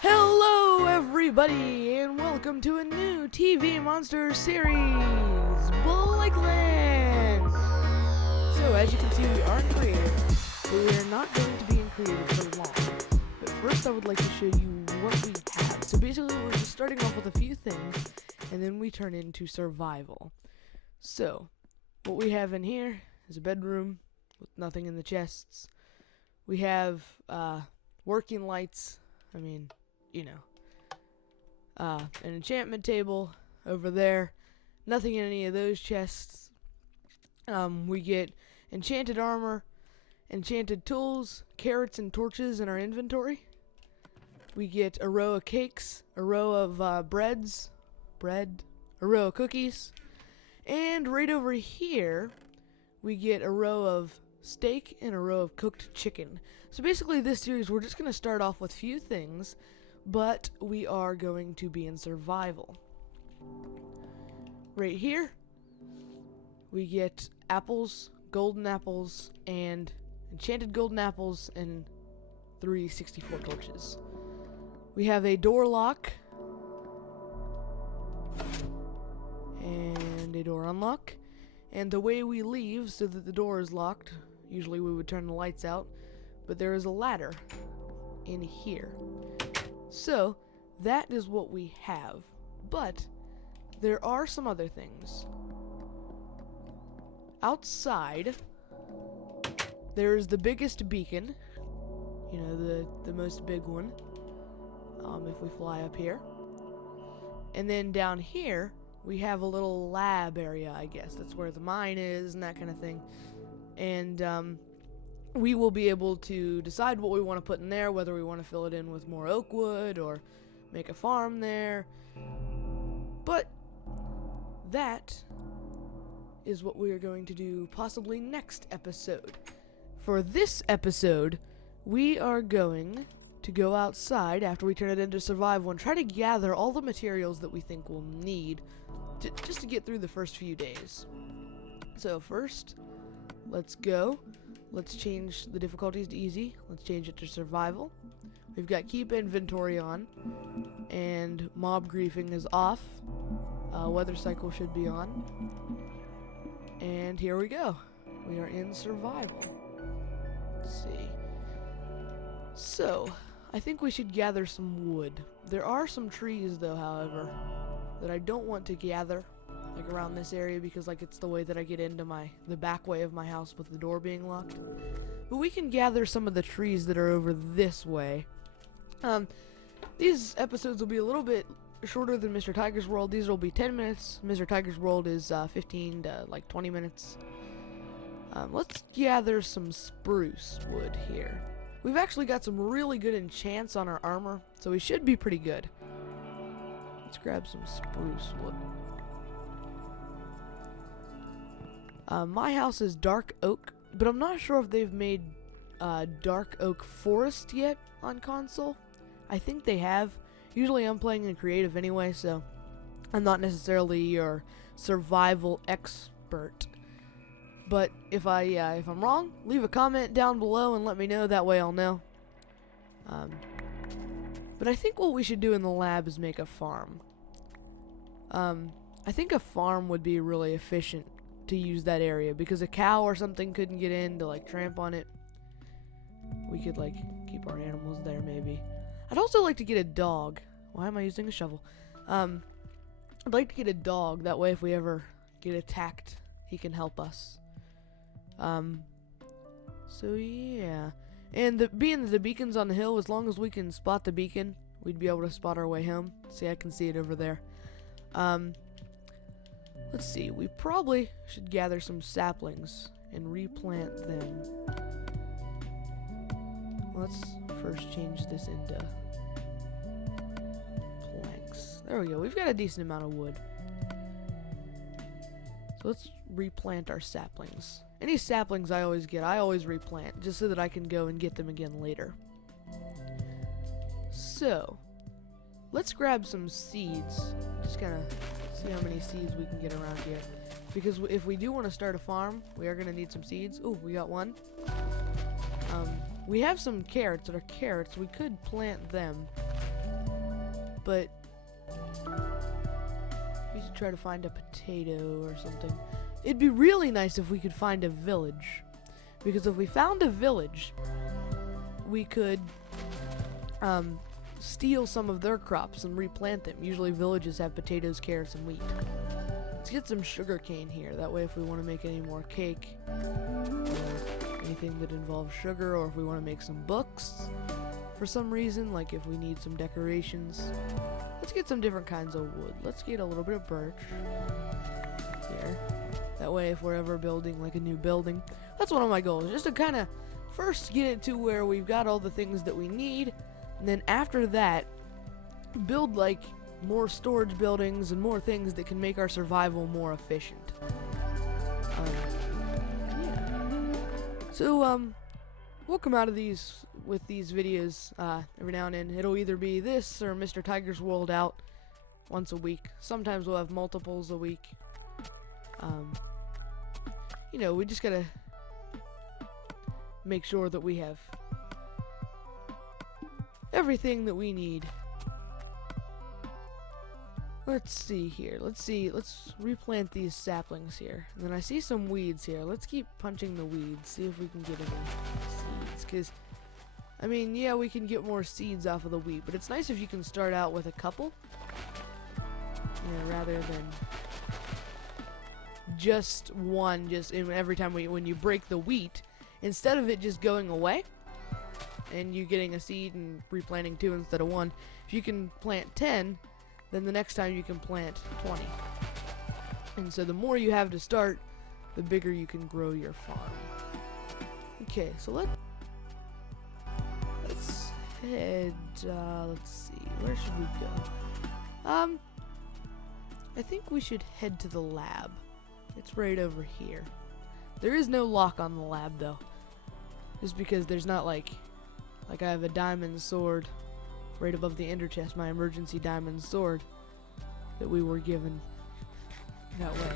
Hello everybody and welcome to a new TV monster series, Blakeland! So as you can see we are in creative, but we are not going to be in creative for long. But first I would like to show you what we have. So basically we're just starting off with a few things and then we turn into survival. So what we have in here is a bedroom with nothing in the chests. We have working lights, an enchantment table over there. Nothing in any of those chests. We get enchanted armor, enchanted tools, carrots and torches in our inventory. We get a row of cakes, a row of a row of cookies, and right over here we get a row of steak and a row of cooked chicken. So basically this series we're just going to start off with few things, but we are going to be in survival. Right here we get apples, golden apples, and enchanted golden apples, and 364 torches. We have a door lock and a door unlock, and the way we leave so that the door is locked, usually we would turn the lights out, but there is a ladder in here. So that is what we have, but there are some other things. Outside there is the biggest beacon, the most big one, if we fly up here. And then down here we have a little lab area, I guess. That's where the mine is and that kind of thing. And we will be able to decide what we want to put in there, whether we want to fill it in with more oak wood or make a farm there. But that is what we are going to do possibly next episode. For this episode, we are going to go outside after we turn it into survival and try to gather all the materials that we think we'll need just to get through the first few days. So first, let's go. Let's change the difficulties to easy. Let's change it to survival. We've got keep inventory on, and mob griefing is off. Weather cycle should be on. And here we go. We are in survival. Let's see. So, I think we should gather some wood. There are some trees though, however, that I don't want to gather around this area because it's the way that I get into the back way of my house with the door being locked. But we can gather some of the trees that are over this way. These episodes will be a little bit shorter than Mr. Tiger's World. These will be 10 minutes. Mr. Tiger's World is 15 to 20 minutes. Let's gather some spruce wood here. We've actually got some really good enchants on our armor, so we should be pretty good. Let's grab some spruce wood. My house is dark oak, but I'm not sure if they've made dark oak forest yet on console. I think they have. Usually I'm playing in creative anyway, so I'm not necessarily your survival expert. But if I'm wrong, leave a comment down below and let me know. That way I'll know. But I think what we should do in the lab is make a farm. I think a farm would be really efficient to use that area, because a cow or something couldn't get in to tramp on it. We could keep our animals there maybe. I'd also like to get a dog. Why am I using a shovel? I'd like to get a dog, that way if we ever get attacked he can help us. So yeah. And being the beacon's on the hill, as long as we can spot the beacon, we'd be able to spot our way home. See, I can see it over there. Let's see, we probably should gather some saplings and replant them. Let's first change this into planks. There we go, we've got a decent amount of wood. So let's replant our saplings. Any saplings I always get, I always replant, just so that I can go and get them again later. So, let's grab some seeds. Just kind of see how many seeds we can get around here. Because if we do want to start a farm, we are going to need some seeds. Ooh, we got one. we have some carrots that are carrots. We could plant them. But we should try to find a potato or something. It'd be really nice if we could find a village. Because if we found a village, we could steal some of their crops and replant them. Usually villages have potatoes, carrots, and wheat. Let's get some sugar cane here. That way if we want to make any more cake, or anything that involves sugar, or if we want to make some books for some reason, like if we need some decorations. Let's get some different kinds of wood. Let's get a little bit of birch here. That way if we're ever building like a new building, that's one of my goals, just to kind of first get it to where we've got all the things that we need, and then after that, build like more storage buildings and more things that can make our survival more efficient. Yeah. So, we'll come out of these with these videos every now and then. It'll either be this or Mr. Tiger's World out once a week. Sometimes we'll have multiples a week. You know, we just gotta make sure that we have everything that we need. Let's see here. Let's replant these saplings here. And then I see some weeds here. Let's keep punching the weeds, see if we can get any seeds. Because, I mean, yeah, we can get more seeds off of the wheat, but it's nice if you can start out with a couple. You know, rather than just one, every time when you break the wheat, instead of it just going away and you getting a seed and replanting 2 instead of 1, if you can plant 10, then the next time you can plant 20. And so the more you have to start, the bigger you can grow your farm. Okay, so let's head, let's see, where should we go? I think we should head to the lab. It's right over here. There is no lock on the lab though. Just because there's not like I have a diamond sword right above the ender chest, my emergency diamond sword that we were given. That way,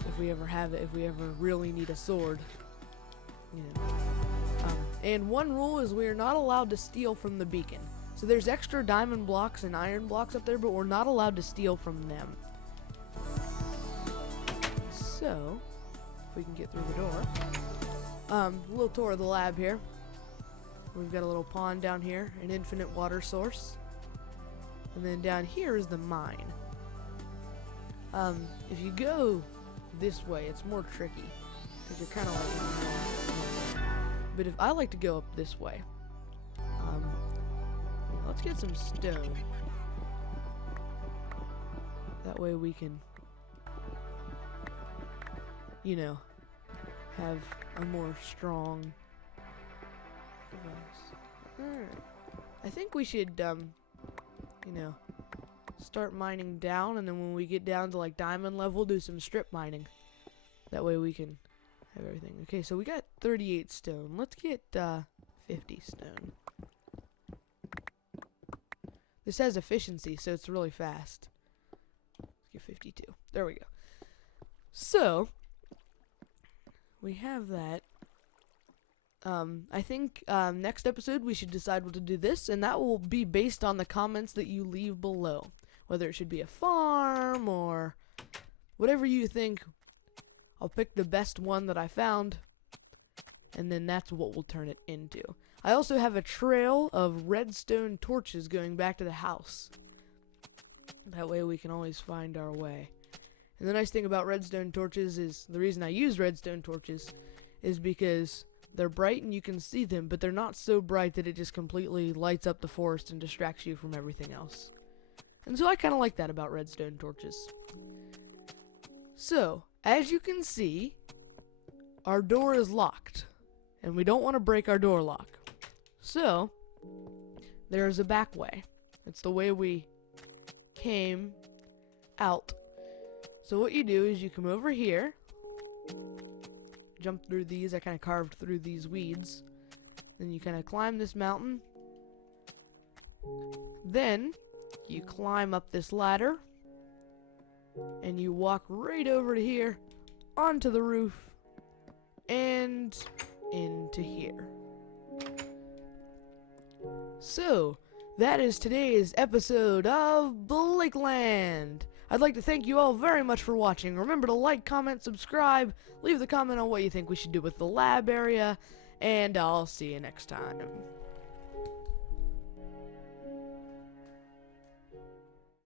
if we ever have it, if we ever really need a sword, you know. And one rule is we are not allowed to steal from the beacon. So there's extra diamond blocks and iron blocks up there, but we're not allowed to steal from them. So, if we can get through the door. A little tour of the lab here. We've got a little pond down here, an infinite water source. And then down here is the mine. If you go this way, it's more tricky. Because you're kind of like... But if I like to go up this way. Let's get some stone. That way we can, you know, have a more strong device. Alright. I think we should, you know, start mining down, and then when we get down to like diamond level, do some strip mining. That way we can have everything. Okay, so we got 38 stone. Let's get 50 stone. This has efficiency, so it's really fast. Let's get 52. There we go. So, we have that. I think next episode we should decide what to do this, and that will be based on the comments that you leave below. Whether it should be a farm or whatever you think. I'll pick the best one that I found, and then that's what we'll turn it into. I also have a trail of redstone torches going back to the house. That way we can always find our way. And the nice thing about redstone torches is, the reason I use redstone torches is because they're bright and you can see them, but they're not so bright that it just completely lights up the forest and distracts you from everything else. And so I kind of like that about redstone torches. So, as you can see, our door is locked, and we don't want to break our door lock. So, there's a back way. It's the way we came out. So what you do is you come over here, jump through these. I kind of carved through these weeds. Then you kind of climb this mountain. Then you climb up this ladder, and you walk right over to here, onto the roof, and into here. So, that is today's episode of Blakeland. I'd like to thank you all very much for watching. Remember to like, comment, subscribe, leave the comment on what you think we should do with the lab area, and I'll see you next time.